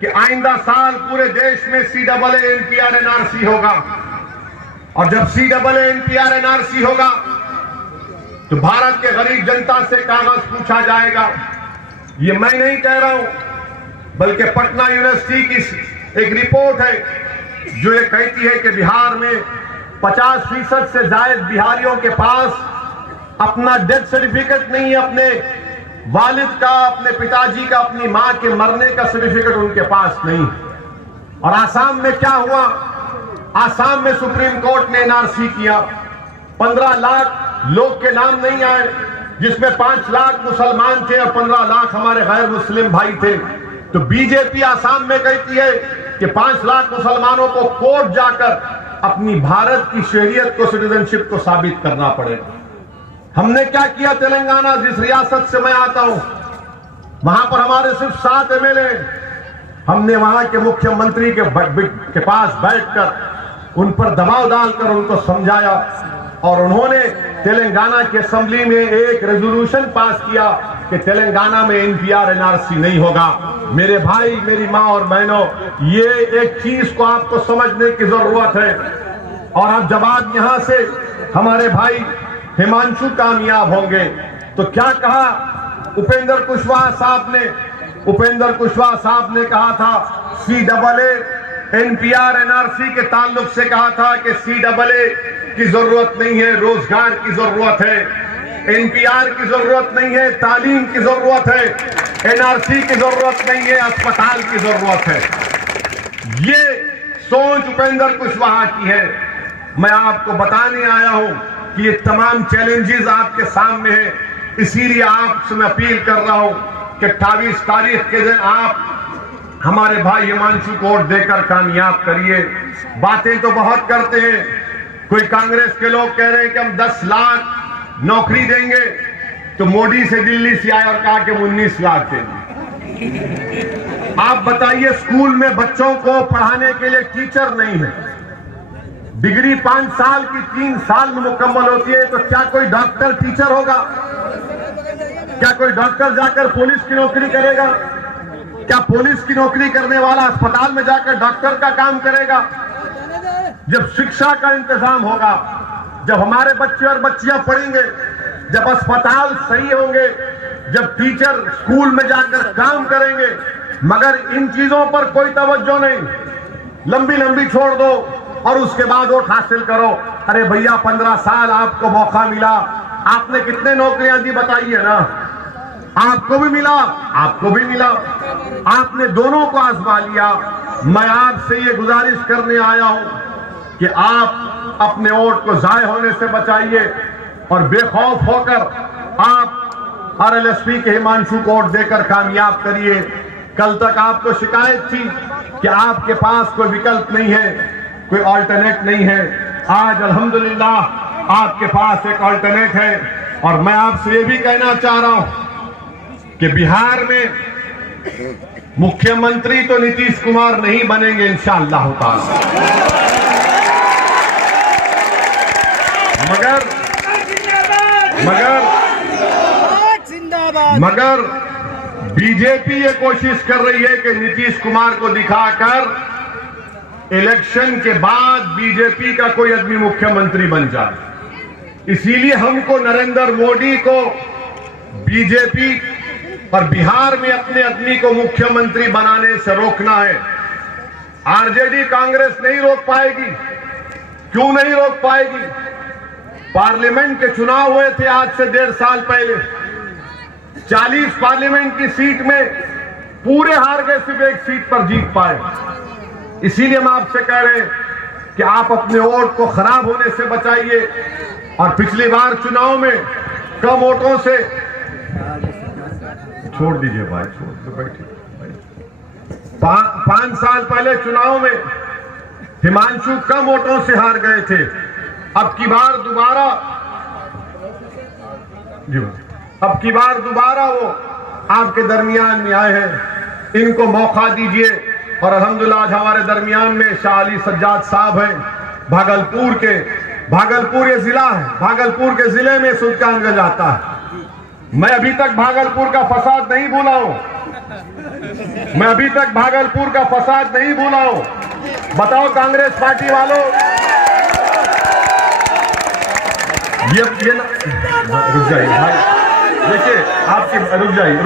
कि आइंदा साल पूरे देश में CAA NPR NRC होगा, और जब CAA NPR NRC होगा तो भारत के गरीब जनता से कागज पूछा जाएगा। ये मैं नहीं कह रहा हूं, बल्कि पटना यूनिवर्सिटी की एक रिपोर्ट है जो ये कहती है कि बिहार में 50% से ज्यादा बिहारियों के पास अपना डेथ सर्टिफिकेट नहीं है, अपने वालिद का, अपने पिताजी का, अपनी मां के मरने का सर्टिफिकेट उनके पास नहीं। और आसाम में क्या हुआ? आसाम में सुप्रीम कोर्ट ने NRC किया, 15 लाख लोग के नाम नहीं आए, जिसमें 5 लाख मुसलमान थे और 15 लाख हमारे गैर मुस्लिम भाई थे। तो बीजेपी आसाम में कहती है कि 5 लाख मुसलमानों को कोर्ट जाकर अपनी भारत की शहरियत को, सिटीजनशिप को साबित करना पड़ेगा। हमने क्या किया? तेलंगाना, जिस रियासत से मैं आता हूं, वहां पर हमारे सिर्फ 7 MLA। हमने वहां के मुख्यमंत्री के पास बैठकर उन पर दबाव डालकर उनको समझाया, और उन्होंने तेलंगाना की असेंबली में एक रेजोल्यूशन पास किया कि तेलंगाना में NPR NRC नहीं होगा। मेरे भाई, मेरी मां और बहनों, ये एक चीज को आपको समझने की जरूरत है। और अब जब आप यहां से हमारे भाई हिमांशु कामयाब होंगे तो क्या कहा उपेंद्र कुशवाहा साहब ने? उपेंद्र कुशवाहा साहब ने कहा था CAA NPR NRC के ताल्लुक से कहा था कि CAA की जरूरत नहीं है, रोजगार की जरूरत है। NPR की जरूरत नहीं है, तालीम की जरूरत है। NRC की जरूरत नहीं है, अस्पताल की जरूरत है। ये सोच उपेंद्र कुशवाहा की है। मैं आपको बताने आया हूं कि ये तमाम चैलेंजेस आपके सामने हैं, इसीलिए आपसे मैं अपील कर रहा हूं कि 28 तारीख के दिन आप हमारे भाई हिमांशु को वोट देकर कामयाब करिए। बातें तो बहुत करते हैं, कोई कांग्रेस के लोग कह रहे हैं कि हम 10 लाख नौकरी देंगे, तो मोदी से दिल्ली से आए और कहा कि 19 लाख देंगे। आप बताइए, स्कूल में बच्चों को पढ़ाने के लिए टीचर नहीं है, डिग्री 5 साल की 3 साल में मुकम्मल होती है, तो क्या कोई डॉक्टर टीचर होगा? क्या कोई डॉक्टर जाकर पुलिस की नौकरी करेगा? क्या पुलिस की नौकरी करने वाला अस्पताल में जाकर डॉक्टर का काम करेगा? जब शिक्षा का इंतजाम होगा, जब हमारे बच्चे और बच्चियां पढ़ेंगे, जब अस्पताल सही होंगे, जब टीचर स्कूल में जाकर काम करेंगे, मगर इन चीजों पर कोई तवज्जो नहीं, लंबी लंबी छोड़ दो और उसके बाद वोट हासिल करो। अरे भैया, 15 साल आपको मौका मिला, आपने कितने नौकरियां दी बताइए ना? आपको भी मिला, आपको भी मिला, आपने दोनों को आजमा लिया। मैं आपसे ये गुजारिश करने आया हूं कि आप अपने वोट को जाय होने से बचाइए और बेखौफ होकर आप RLSP के हिमांशु को वोट देकर कामयाब करिए। कल तक आपको शिकायत थी कि आपके पास कोई विकल्प नहीं है, कोई ऑल्टरनेट नहीं है। आज अल्हम्दुलिल्लाह आपके पास एक ऑल्टरनेट है। और मैं आपसे ये भी कहना चाह रहा हूं कि बिहार में मुख्यमंत्री तो नीतीश कुमार नहीं बनेंगे इंशाअल्लाह ताला, मगर बीजेपी ये कोशिश कर रही है कि नीतीश कुमार को दिखाकर इलेक्शन के बाद बीजेपी का कोई आदमी मुख्यमंत्री बन जाए। इसीलिए हमको नरेंद्र मोदी को बीजेपी और बिहार में अपने आदमी को मुख्यमंत्री बनाने से रोकना है। आरजेडी कांग्रेस नहीं रोक पाएगी। क्यों नहीं रोक पाएगी? पार्लियामेंट के चुनाव हुए थे आज से 1.5 साल पहले, 40 पार्लियामेंट की सीट में पूरे हार गए, सिर्फ एक सीट पर जीत पाए। इसीलिए हम आपसे कह रहे हैं कि आप अपने वोट को खराब होने से बचाइए। और पिछली बार चुनाव में कम वोटों से, छोड़ दीजिए भाई, छोड़ दो, बैठिए। 5 साल पहले चुनाव में हिमांशु कम वोटों से हार गए थे। अब की बार दोबारा वो आपके दरमियान में आए हैं। इनको मौका दीजिए। और अल्हम्दुलिल्लाह आज हमारे दरमियान में शाह अली सज्जाद साहब हैं, भागलपुर ये जिला है, भागलपुर के जिले में सुल्तानगंज आता है। मैं अभी तक भागलपुर का फसाद नहीं भूला हूं। मैं अभी तक भागलपुर का फसाद नहीं भूला हूं। बताओ कांग्रेस पार्टी वालों, ये रुक जाइए भाई, देखिए आपकी रुक जाइए।